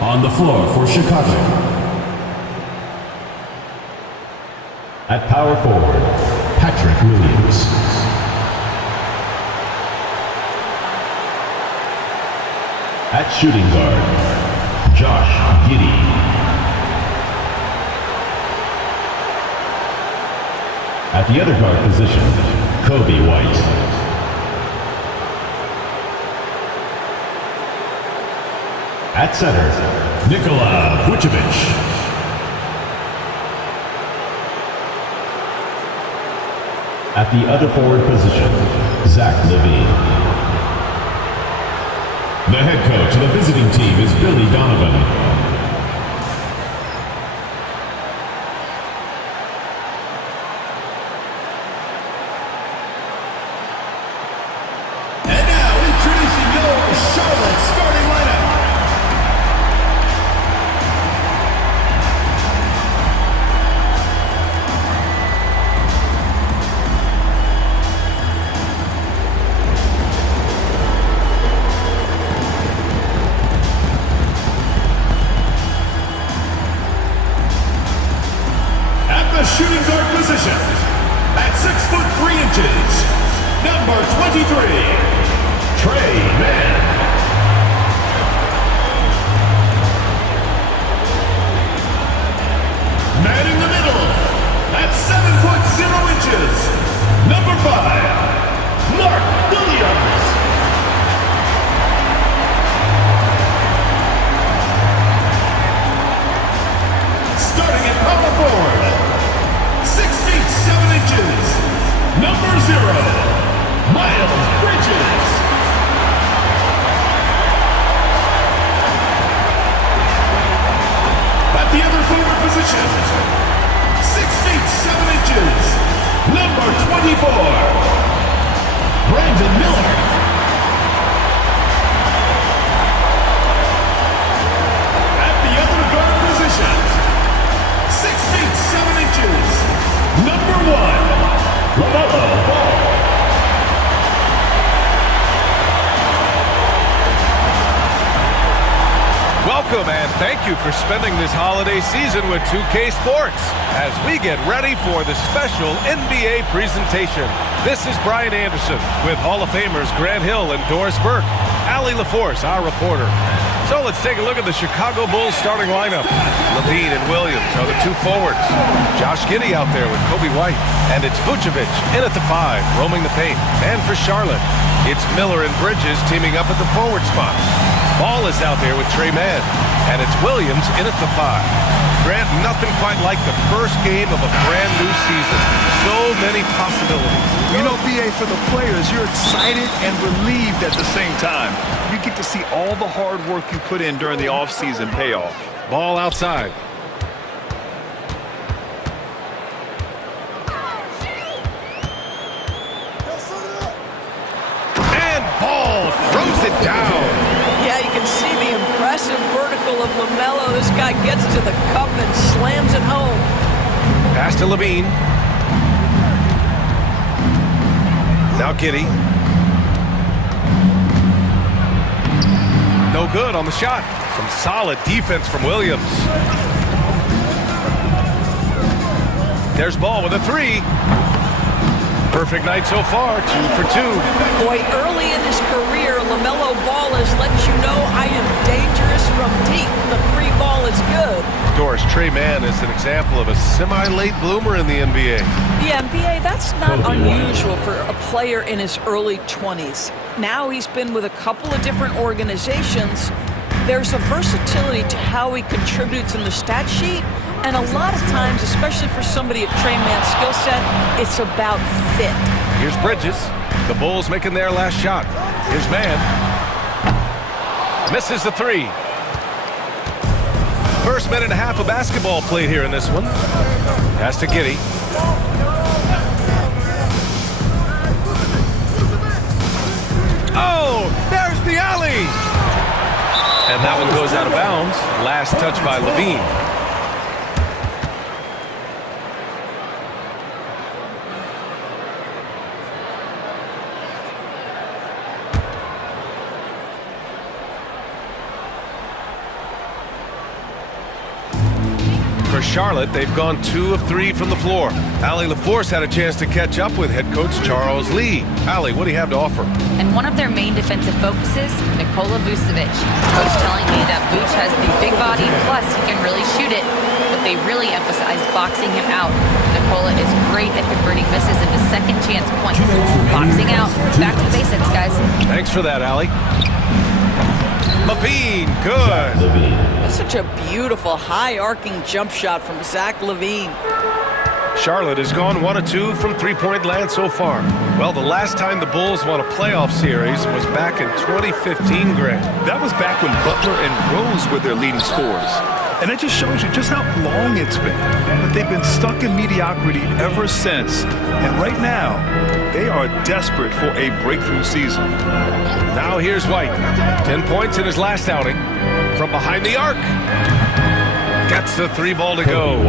On the floor for Chicago. At power forward, Patrick Williams. At shooting guard, Josh Giddey. At the other guard position, Kobe White. At center, Nikola Vucevic. At the other forward position, Zach LaVine. The head coach of the visiting team is Billy Donovan. Shooting guard position at 6'3", number 23, Trey Mann. Man in the middle at 7'0", number 5, Mark Williams. Starting at power forward, 6 feet 7 inches, number 0, Miles Bridges. At the other forward position, 6 feet 7 inches, number 24, Brandon Miller. At the other guard position, 6 feet 7 inches, number 1, LaMelo Ball. Welcome and thank you for spending this holiday season with 2K Sports as we get ready for the special NBA presentation. This is Brian Anderson with Hall of Famers Grant Hill and Doris Burke, Allie LaForce, our reporter. So let's take a look at the Chicago Bulls starting lineup. LaVine and Williams are the two forwards. Josh Giddey out there with Kobe White. And it's Vucevic in at the 5, roaming the paint. And for Charlotte, it's Miller and Bridges teaming up at the forward spot. Ball is out there with Trey Mann. And it's Williams in at the 5. Grant, nothing quite like the first game of a brand new season. So many possibilities. You know, BA, for the players, you're excited and relieved at the same time. You get to see all the hard work you put in during the offseason pay off. Ball outside. And Ball throws it down. Yeah, you can see the impressive vertical of LaMelo. This guy gets to the cup and slams it home. Pass to LaVine. Now Giddey. No good on the shot. Some solid defense from Williams. There's Ball with a 3. Perfect night so far, 2 for 2. Boy, early in his career, LaMelo Ball has let you know I am dangerous from deep. The 3 ball is good. Doris, Trey Mann is an example of a semi-late bloomer in the NBA. The NBA, that's not unusual for a player in his early 20s. Now he's been with a couple of different organizations. There's a versatility to how he contributes in the stat sheet. And a lot of times, especially for somebody of Trey Mann's skill set, it's about fit. Here's Bridges. The Bulls making their last shot. Here's Mann. Misses the 3. First minute and a half of basketball played here in this one. Pass to Giddey. Oh, there's the alley. And that one goes out of bounds. Last touch by LaVine. For Charlotte, they've gone 2 of 3 from the floor. Allie LaForce had a chance to catch up with head coach Charles Lee. Allie, what do you have to offer? And one of their main defensive focuses, Nikola Vucevic. Coach telling me that Vuce has the big body, plus he can really shoot it, but they really emphasized boxing him out. Nikola is great at converting misses into second chance points. Boxing out, back to the basics, guys. Thanks for that, Allie. Levine, good. That's such a beautiful high-arcing jump shot from Zach Levine. Charlotte has gone 1 of 2 from three-point land so far. Well, the last time the Bulls won a playoff series was back in 2015, Grant. That was back when Butler and Rose were their leading scorers. And it just shows you just how long it's been. But they've been stuck in mediocrity ever since. And right now, they are desperate for a breakthrough season. Now here's White. 10 points in his last outing. From behind the arc. Gets the 3-ball to go.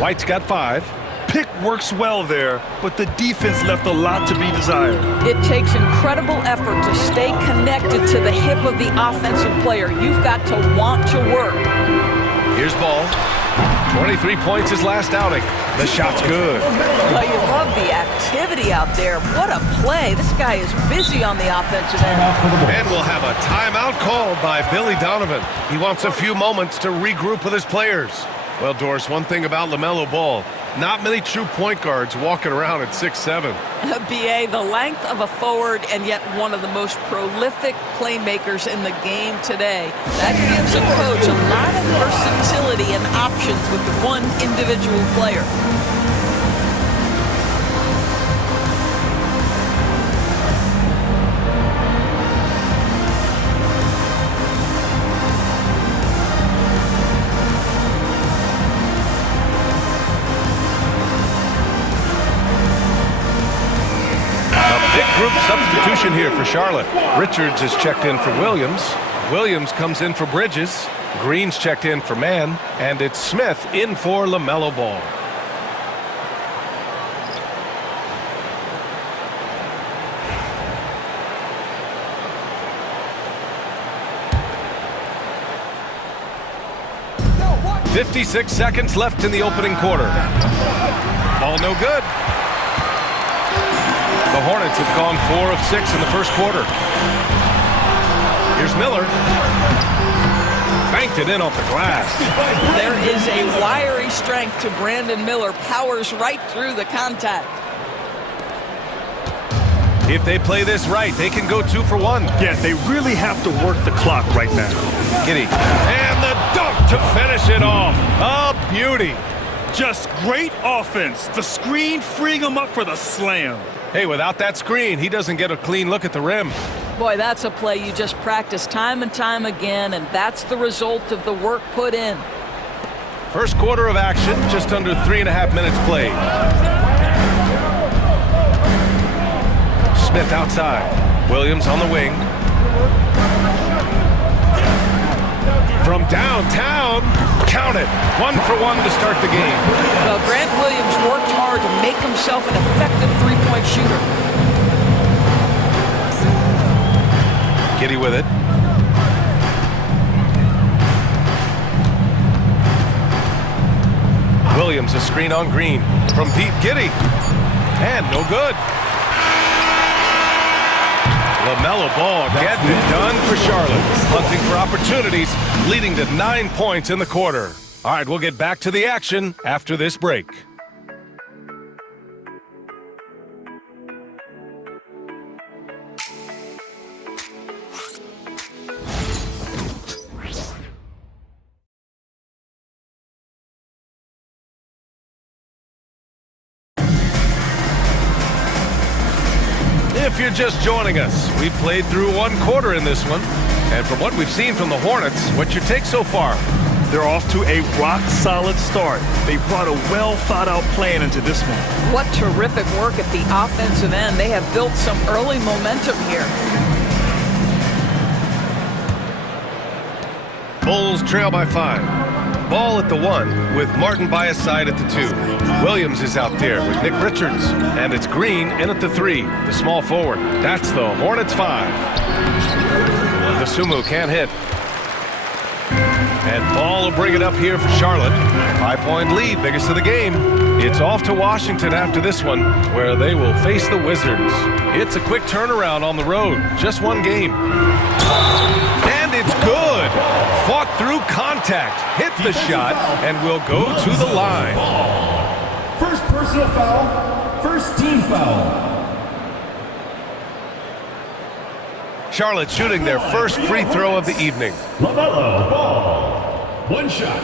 White's got 5. Pick works well there, but the defense left a lot to be desired. It takes incredible effort to stay connected to the hip of the offensive player. You've got to want to work. Here's Ball. 23 points his last outing. The shot's good. Well, you love the activity out there. What a play. This guy is busy on the offensive end. And we'll have a timeout called by Billy Donovan. He wants a few moments to regroup with his players. Well, Doris, one thing about LaMelo Ball, not many true point guards walking around at 6'7". BA, the length of a forward and yet one of the most prolific playmakers in the game today. That gives a coach a lot of versatility and options with one individual player. Group substitution here for Charlotte. Richards is checked in for Williams. Williams comes in for Bridges. Green's checked in for Mann. And it's Smith in for LaMelo Ball. No, 56 seconds left in the opening quarter. Ball no good. The Hornets have gone 4 of 6 in the first quarter. Here's Miller. Banked it in off the glass. There is a wiry strength to Brandon Miller. Powers right through the contact. If they play this right, they can go 2 for 1. Yeah, they really have to work the clock right now. Giddy. And the dunk to finish it off. A beauty. Just great offense. The screen freeing him up for the slam. Hey, without that screen, he doesn't get a clean look at the rim. Boy, that's a play you just practice time and time again, and that's the result of the work put in. First quarter of action, just under 3.5 minutes played. Smith outside. Williams on the wing. From downtown, count it. 1 for 1 to start the game. Well, Grant Williams worked hard to make himself an effective three-point shooter. Giddy with it. Williams a screen on Green. From deep, Giddy. And no good. LaMelo Ball getting it done for Charlotte. Hunting for opportunities, leading to 9 points in the quarter. All right, we'll get back to the action after this break. If you're just joining us, we played through 1 quarter in this one. And from what we've seen from the Hornets, what's your take so far? They're off to a rock-solid start. They brought a well-thought-out plan into this one. What terrific work at the offensive end. They have built some early momentum here. Bulls trail by 5. Ball at the 1 with Martin by his side at the 2. Williams is out there with Nick Richards. And it's Green in at the 3, the small forward. That's the Hornets 5. The Sumu can't hit. And Ball will bring it up here for Charlotte. 5-point lead, biggest of the game. It's off to Washington after this one, where they will face the Wizards. It's a quick turnaround on the road. Just one game. And it's good. Fought through contact, hit the shot, and will go to the line. First personal foul, first team foul. Charlotte shooting their first free throw of the evening. LaMelo Ball. One shot.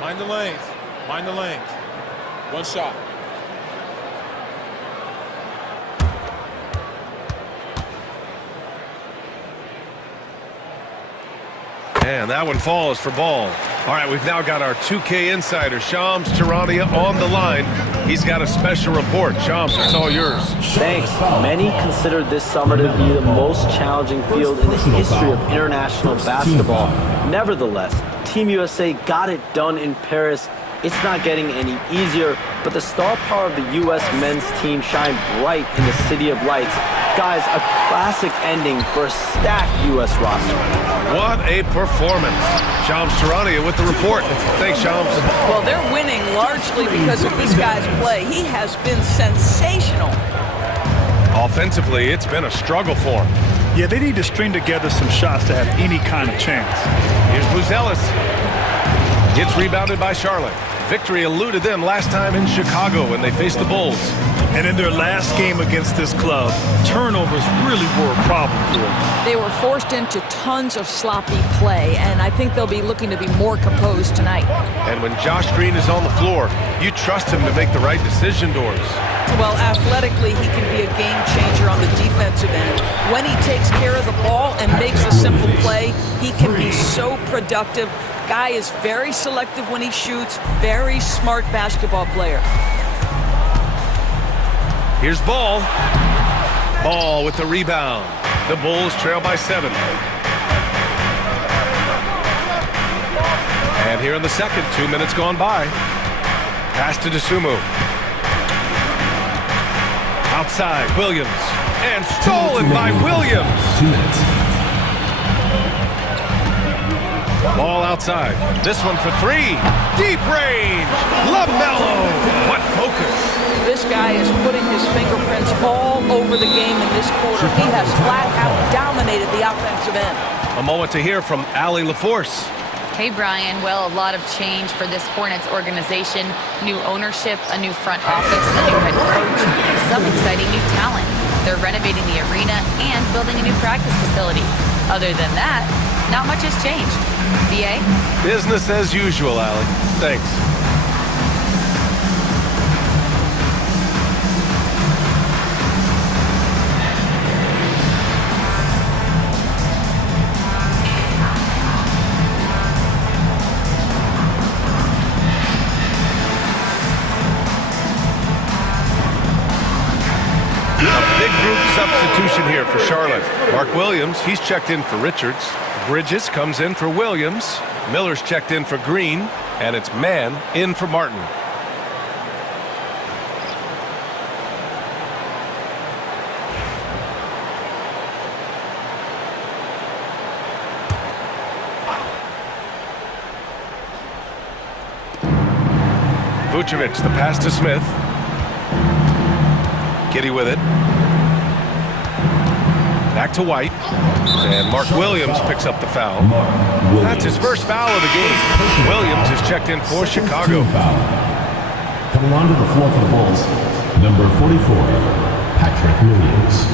Mind the lanes. Mind the lanes. One shot. And that one falls for Ball. All right, we've now got our 2K insider, Shams Charania, on the line. He's got a special report. Shams, it's all yours. Thanks. Many consider this summer to be the most challenging field in the history of international basketball. Nevertheless, Team USA got it done in Paris. It's not getting any easier, but the star power of the U.S. men's team shined bright in the City of Lights. Guys, a classic ending for a stacked U.S. roster. What a performance. Shams Charania with the report. Thanks, Shams. Well, they're winning largely because of this guy's play. He has been sensational. Offensively, it's been a struggle for him. Yeah, they need to string together some shots to have any kind of chance. Here's Buzelis. It's rebounded by Charlotte. Victory eluded them last time in Chicago when they faced the Bulls. And in their last game against this club, turnovers really were a problem for them. They were forced into tons of sloppy play, and I think they'll be looking to be more composed tonight. And when Josh Green is on the floor, you trust him to make the right decision, Doris. Well, athletically, he can be a game changer on the defensive end. When he takes care of the ball and makes a simple play, he can be so productive. Guy is very selective when he shoots, very smart basketball player. Here's Ball. Ball with the rebound. The Bulls trail by 7. And here in the second, 2 minutes gone by. Pass to DeSumo. Outside, Williams. And stolen by Williams. 2 minutes. Ball outside. This one for 3. Deep range. LaMelo. What focus. This guy is putting his fingerprints all over the game in this quarter. He has flat out dominated the offensive end. A moment to hear from Allie LaForce. Hey, Brian. Well, a lot of change for this Hornets organization. New ownership, a new front office, a new head coach, some exciting new talent. They're renovating the arena and building a new practice facility. Other than that, not much has changed. BA? Business as usual, Allie. Thanks. Big group substitution here for Charlotte. Mark Williams, he's checked in for Richards. Bridges comes in for Williams. Miller's checked in for Green. And it's Mann in for Martin. Vucevic, the pass to Smith. Giddy with it. Back to White. And Mark Williams picks up the foul. That's his first foul of the game. Williams is checked in for Chicago. Coming onto the floor for the Bulls, number 44, Patrick Williams.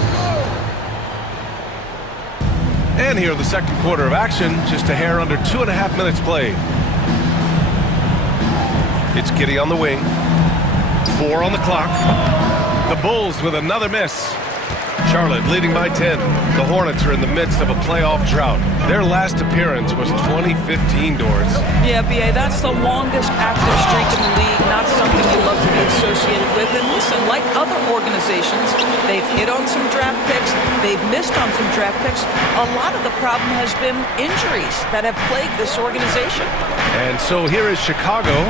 And here in the second quarter of action, just a hair under 2.5 minutes played. It's Giddy on the wing. 4 on the clock. The Bulls with another miss. Charlotte leading by 10. The Hornets are in the midst of a playoff drought. Their last appearance was 2015, Doris. Yeah, B.A., that's the longest active streak in the league, not something you love to be associated with. And listen, like other organizations, they've hit on some draft picks, they've missed on some draft picks. A lot of the problem has been injuries that have plagued this organization. And so here is Chicago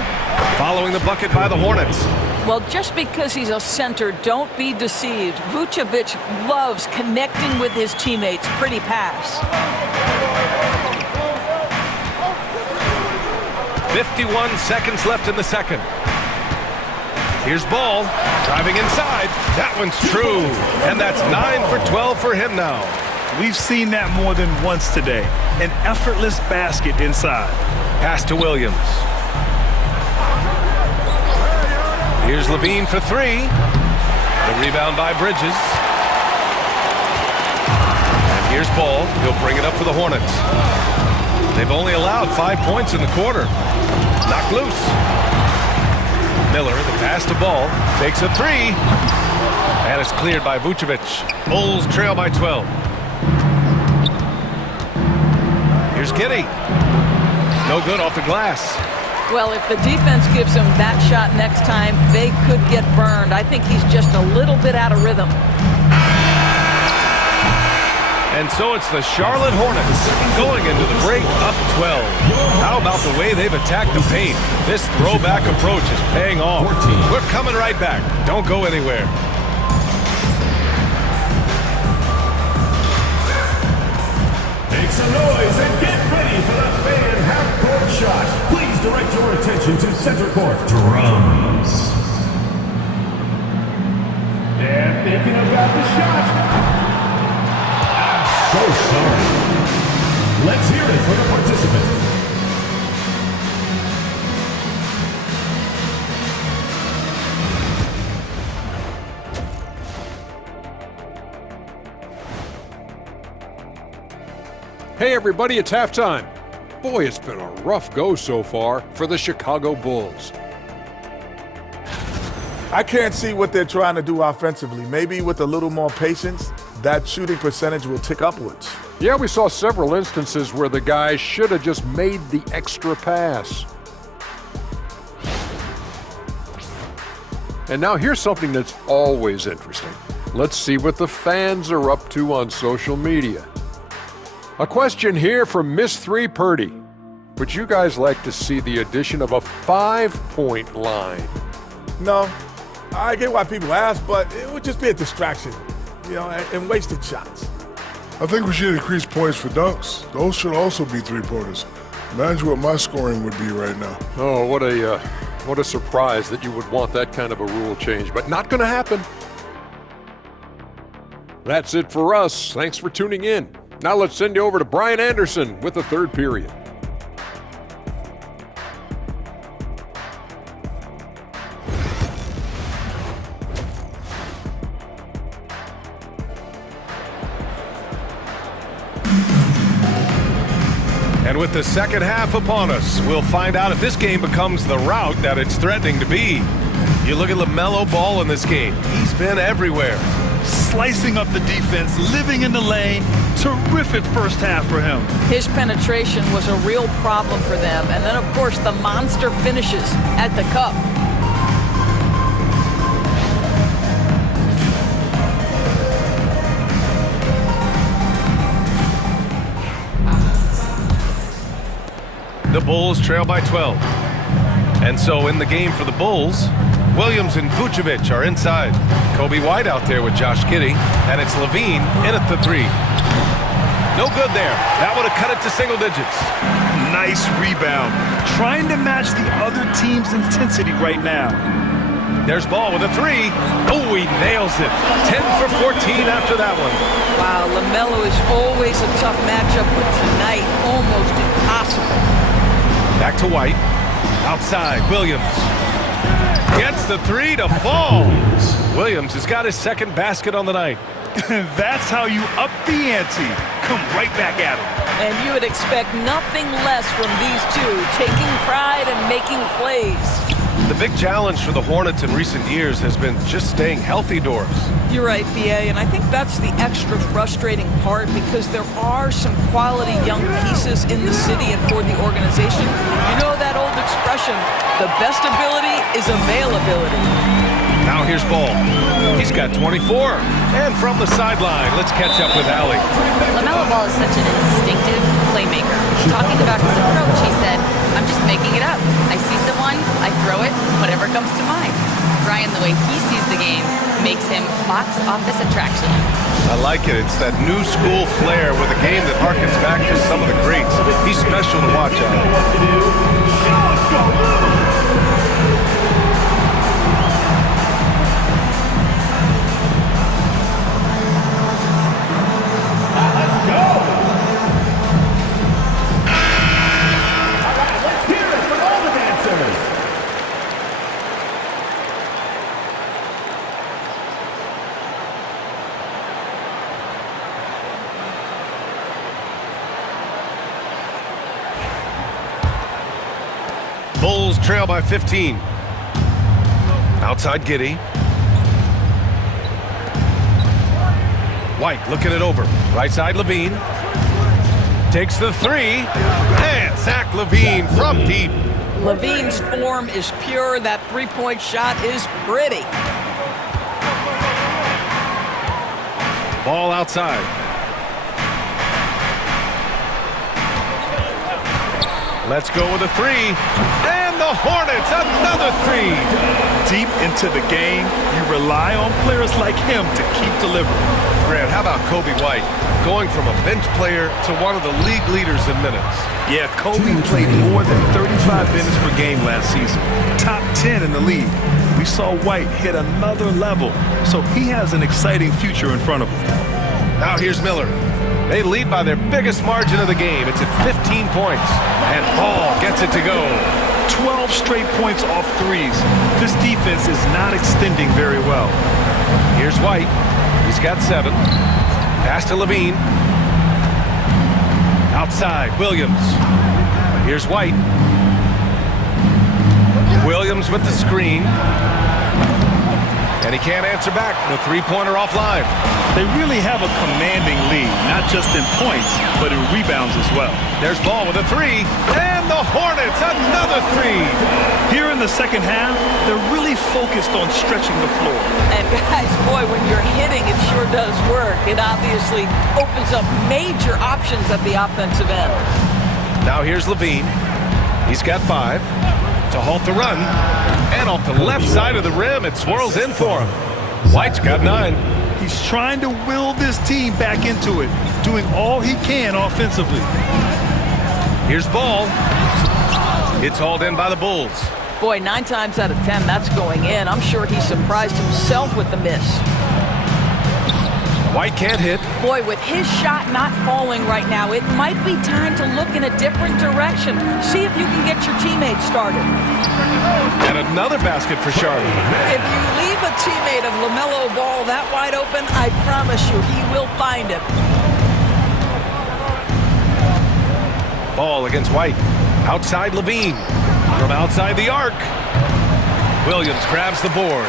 following the bucket by the Hornets. Well, just because he's a center, don't be deceived. Vucevic loves connecting with his teammates. Pretty pass. 51 seconds left in the second. Here's Ball driving inside. That one's true. And that's 9 for 12 for him now. We've seen that more than once today. An effortless basket inside. Pass to Williams. Here's Levine for three. The rebound by Bridges. And here's Ball. He'll bring it up for the Hornets. They've only allowed 5 points in the quarter. Knocked loose. Miller, the pass to Ball, takes a three. And it's cleared by Vucevic. Bulls trail by 12. Here's Giddey. No good off the glass. Well, if the defense gives him that shot next time, they could get burned. I think he's just a little bit out of rhythm. And so it's the Charlotte Hornets going into the break up 12. How about the way they've attacked the paint? This throwback approach is paying off. We're coming right back. Don't go anywhere. Make some noise and get ready for the fan half-court shot. Please direct your attention to center court. Drums. They're thinking about the shot. So sorry. Let's hear it for the participant. Hey everybody, it's halftime. Boy, it's been a rough go so far for the Chicago Bulls. I can't see what they're trying to do offensively. Maybe with a little more patience, that shooting percentage will tick upwards. Yeah, we saw several instances where the guys should have just made the extra pass. And now here's something that's always interesting. Let's see what the fans are up to on social media. A question here from Miss 3 Purdy. Would you guys like to see the addition of a 5-point line? No, I get why people ask, but it would just be a distraction, and wasted shots. I think we should increase points for dunks. Those should also be three-pointers. Imagine what my scoring would be right now. Oh, what a surprise that you would want that kind of a rule change, but not going to happen. That's it for us. Thanks for tuning in. Now let's send you over to Brian Anderson with the third period. And with the second half upon us, we'll find out if this game becomes the rout that it's threatening to be. You look at LaMelo Ball in this game. He's been everywhere. Slicing up the defense, living in the lane. Terrific first half for him. His penetration was a real problem for them. And then, of course, the monster finishes at the cup. The Bulls trail by 12. And so in the game for the Bulls, Williams and Vucevic are inside. Kobe White out there with Josh Giddey, and it's Levine in at the three. No good there. That would have cut it to single digits. Nice rebound. Trying to match the other team's intensity right now. There's Ball with a three. Oh, he nails it. 10 for 14 after that one. Wow, LaMelo is always a tough matchup, but tonight, almost impossible. Back to White. Outside, Williams. Gets the three to fall. Williams has got his second basket on the night. That's how you up the ante. Come right back at him. And you would expect nothing less from these two, taking pride and making plays. The big challenge for the Hornets in recent years has been just staying healthy, Doris. You're right, BA, and I think that's the extra frustrating part because there are some quality young pieces in the city and for the organization. You know that old expression, the best ability is availability. Now here's Ball. He's got 24. And from the sideline, let's catch up with Allie. LaMelo Ball is such an instinctive playmaker. Talking about his approach, he said, I'm just making it up. I see someone, I throw it, whatever comes to mind. Brian, the way he sees the game makes him box office attraction. I like it. It's that new school flair with a game that harkens back to some of the greats. He's special to watch out. Bulls trail by 15. Outside Giddey. White looking it over. Right side Levine. Takes the three. And Zach LaVine from deep. Levine's form is pure. That three-point shot is pretty. Ball outside. Let's go with a three. And the Hornets, another three. Deep into the game, you rely on players like him to keep delivering. Grant, how about Kobe White? Going from a bench player to one of the league leaders in minutes. Yeah, Kobe played more than 35 minutes per game last season. Top 10 in the league. We saw White hit another level, so he has an exciting future in front of him. Now here's Miller. They lead by their biggest margin of the game. It's at 15 points. And Ball gets it to go. 12 straight points off threes. This defense is not extending very well. Here's White. He's got 7. Pass to Levine. Outside, Williams. Here's White. Williams with the screen. And he can't answer back. The three-pointer offline. They really have a commanding lead, not just in points, but in rebounds as well. There's Ball with a three. And the Hornets, another three. Here in the second half, they're really focused on stretching the floor. And guys, boy, when you're hitting, it sure does work. It obviously opens up major options at the offensive end. Now here's Levine. He's got 5 to halt the run. And off the left side of the rim, it swirls in for him. White's got 9. He's trying to will this team back into it, doing all he can offensively. Here's Ball. It's hauled in by the Bulls. Boy, 9 times out of 10, that's going in. I'm sure he surprised himself with the miss. White can't hit. Boy, with his shot not falling right now, it might be time to look in a different direction. See if you can get your teammates started. And another basket for Charlotte. If you leave a teammate of LaMelo Ball that wide open, I promise you he will find it. Ball against White. Outside Levine. From outside the arc. Williams grabs the board.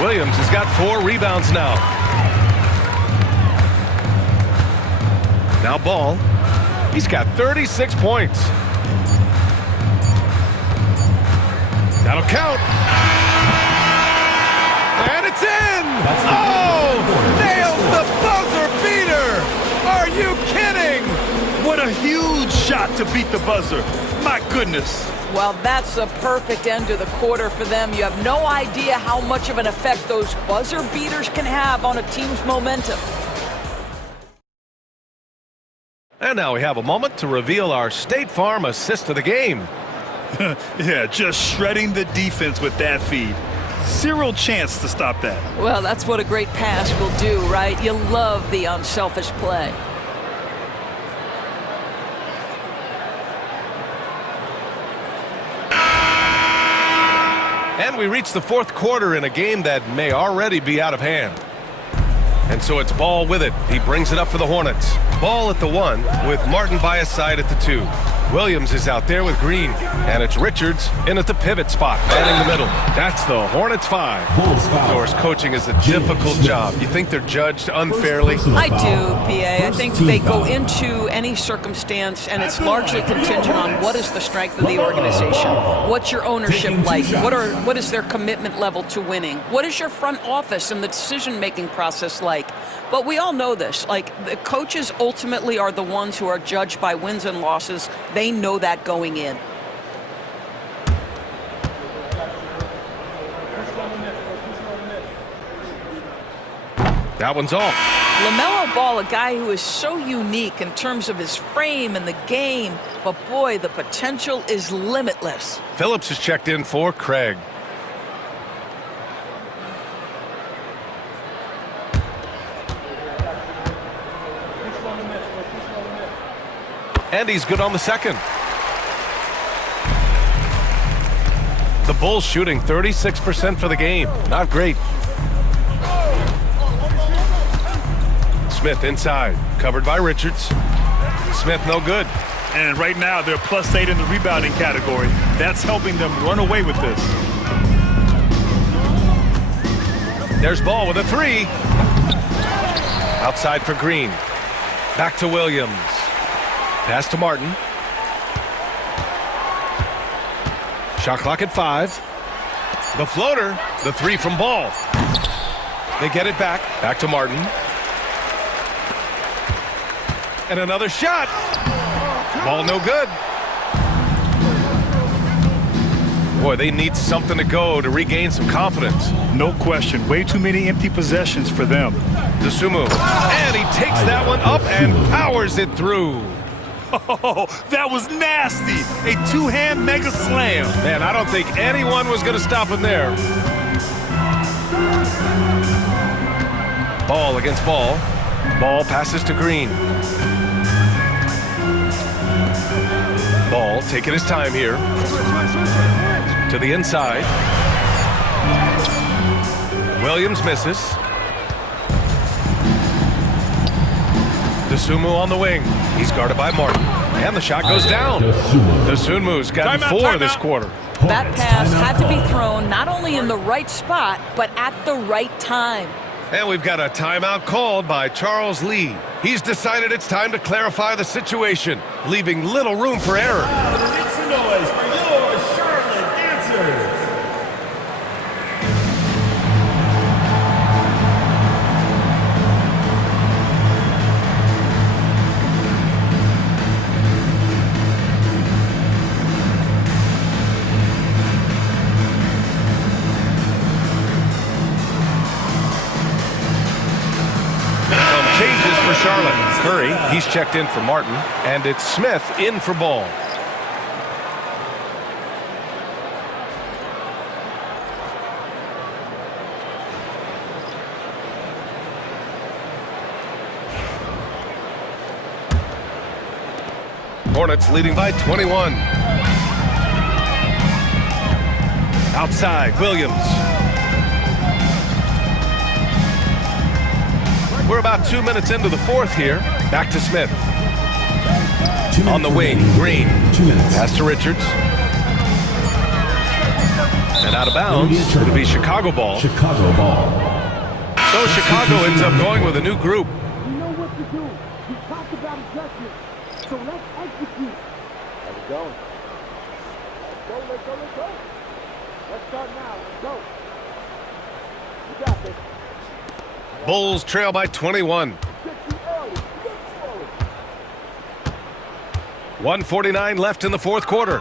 Williams has got 4 rebounds now. Now Ball. He's got 36 points. That'll count. And it's in! Oh! Nails the buzzer beater! Are you kidding? What a huge shot to beat the buzzer. My goodness. Well, that's a perfect end to the quarter for them. You have no idea how much of an effect those buzzer beaters can have on a team's momentum. And now we have a moment to reveal our State Farm assist of the game. Yeah, just shredding the defense with that feed. 0 chance to stop that. Well, that's what a great pass will do, right? You love the unselfish play. And we reach the 4th quarter in a game that may already be out of hand. And so it's Ball with it. He brings it up for the Hornets. Ball at the 1 with Martin by his side at the 2. Williams is out there with Green, and it's Richards in at the pivot spot, manning the middle. That's the Hornets 5. Doris, coaching is a difficult job. You think they're judged unfairly? I do, PA. I think they go into any circumstance, and it's largely contingent on what is the strength of the organization. What's your ownership like? What is their commitment level to winning? What is your front office and the decision-making process like? But we all know this. Like, the coaches ultimately are the ones who are judged by wins and losses. They know that going in. That one's off. LaMelo Ball, a guy who is so unique in terms of his frame and the game, but boy, the potential is limitless. Phillips is checked in for Craig. And he's good on the second. The Bulls shooting 36% for the game. Not great. Smith inside, covered by Richards. Smith no good. And right now they're +8 in the rebounding category. That's helping them run away with this. There's Ball with a 3. Outside for Green. Back to Williams. Pass to Martin. Shot clock at 5. The floater, the 3 from Ball. They get it back. Back to Martin. And another shot. Ball no good. Boy, they need something to go to regain some confidence. No question. Way too many empty possessions for them. DeSumo. And he takes that one up and powers it through. Oh, that was nasty. A two-hand mega slam. Man, I don't think anyone was going to stop him there. Ball against Ball. Ball passes to Green. Ball taking his time here. To the inside. Williams misses. DeSumo on the wing. He's guarded by Martin. And the shot goes down. DeSumu's gotten 4 this quarter. That pass had to be thrown not only in the right spot, but at the right time. And we've got a timeout called by Charles Lee. He's decided it's time to clarify the situation, leaving little room for error. Make some noise for your Charlotte Dancers. Charlotte. Curry, he's checked in for Martin, and it's Smith in for Ball. Hornets leading by 21. Outside, Williams. We're about 2 minutes into the fourth here. Back to Smith. On the wing, Green. 2 minutes. Pass to Richards. And out of bounds, it'll be Chicago ball. Chicago ball. So Chicago ends up going with a new group. We know what to do. We talked about adjustment. So let's execute. How's it going? Let's go. Let's start now. Let's go. You got this. Bulls trail by 21. 1:49 left in the fourth quarter.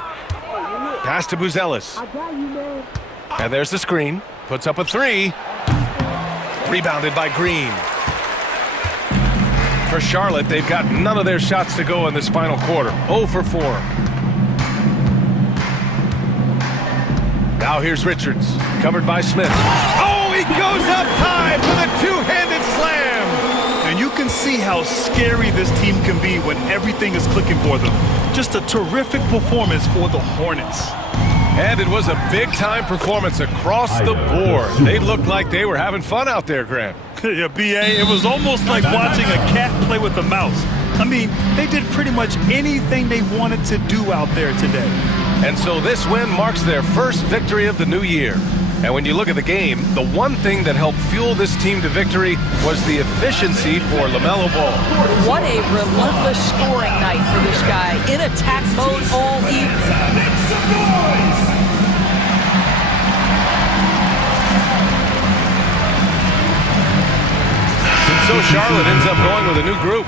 Pass to Buzelis. And there's the screen. Puts up a 3. Rebounded by Green. For Charlotte, they've got none of their shots to go in this final quarter. 0 for 4. Now here's Richards. Covered by Smith. Oh, he goes up high for the two-handed slam. And you can see how scary this team can be when everything is clicking for them. Just a terrific performance for the Hornets. And it was a big-time performance across the board. They looked like they were having fun out there, Grant. Yeah, B.A., it was almost like watching a cat play with a mouse. I mean, they did pretty much anything they wanted to do out there today. And so this win marks their first victory of the new year. And when you look at the game, the one thing that helped fuel this team to victory was the efficiency for LaMelo Ball. What a relentless scoring night for this guy. In attack mode all evening. Make some noise! So Charlotte ends up going with a new group.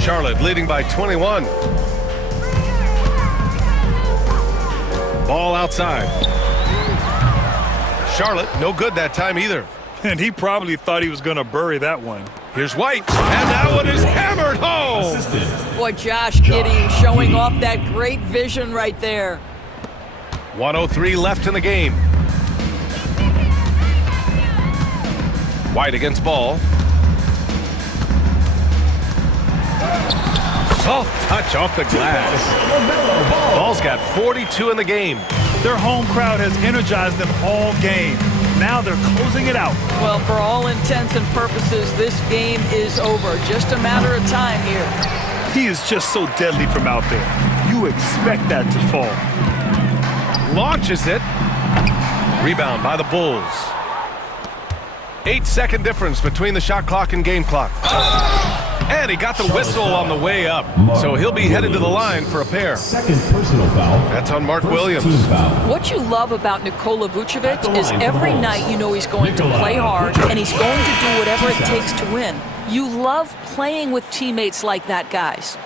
Charlotte leading by 21. Ball outside. Charlotte, no good that time either. And he probably thought he was going to bury that one. Here's White, and that one is hammered home. Boy, Josh Giddey showing off that great vision right there. 1:03 left in the game. White against Ball. Soft touch off the glass. Ball's got 42 in the game. Their home crowd has energized them all game. Now they're closing it out. Well, for all intents and purposes, this game is over. Just a matter of time here. He is just so deadly from out there. You expect that to fall. Launches it. Rebound by the Bulls. 8-second difference between the shot clock and game clock. And he got the whistle on the way up. So he'll be headed to the line for a pair. Second personal foul. That's on Mark Williams. What you love about Nikola Vucevic is every night you know he's going to play hard and he's going to do whatever it takes to win. You love playing with teammates like that, guys.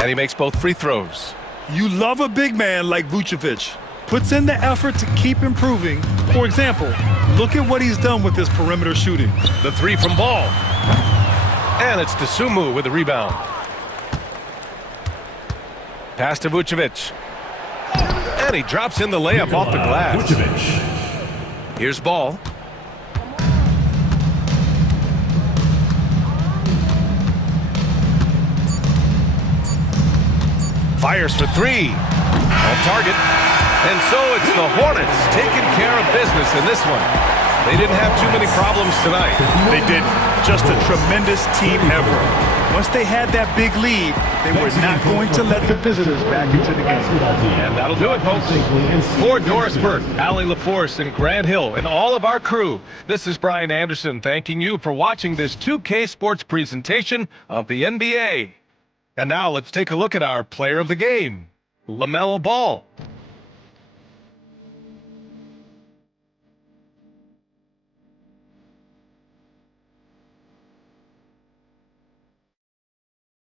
And he makes both free throws. You love a big man like Vucevic. Puts in the effort to keep improving. For example, look at what he's done with his perimeter shooting. The three from Ball. And it's Dosunmu with the rebound. Pass to Vucevic. And he drops in the layup off the glass. Here's Ball. Fires for three. Off target. And so it's the Hornets taking care of business in this one. They didn't have too many problems tonight. They didn't. Just a tremendous team effort. Once they had that big lead, they were not going to let the visitors back into the game. And that'll do it, folks. For Doris Burke, Allie LaForce, and Grant Hill, and all of our crew, this is Brian Anderson thanking you for watching this 2K Sports presentation of the NBA. And now let's take a look at our player of the game, LaMelo Ball.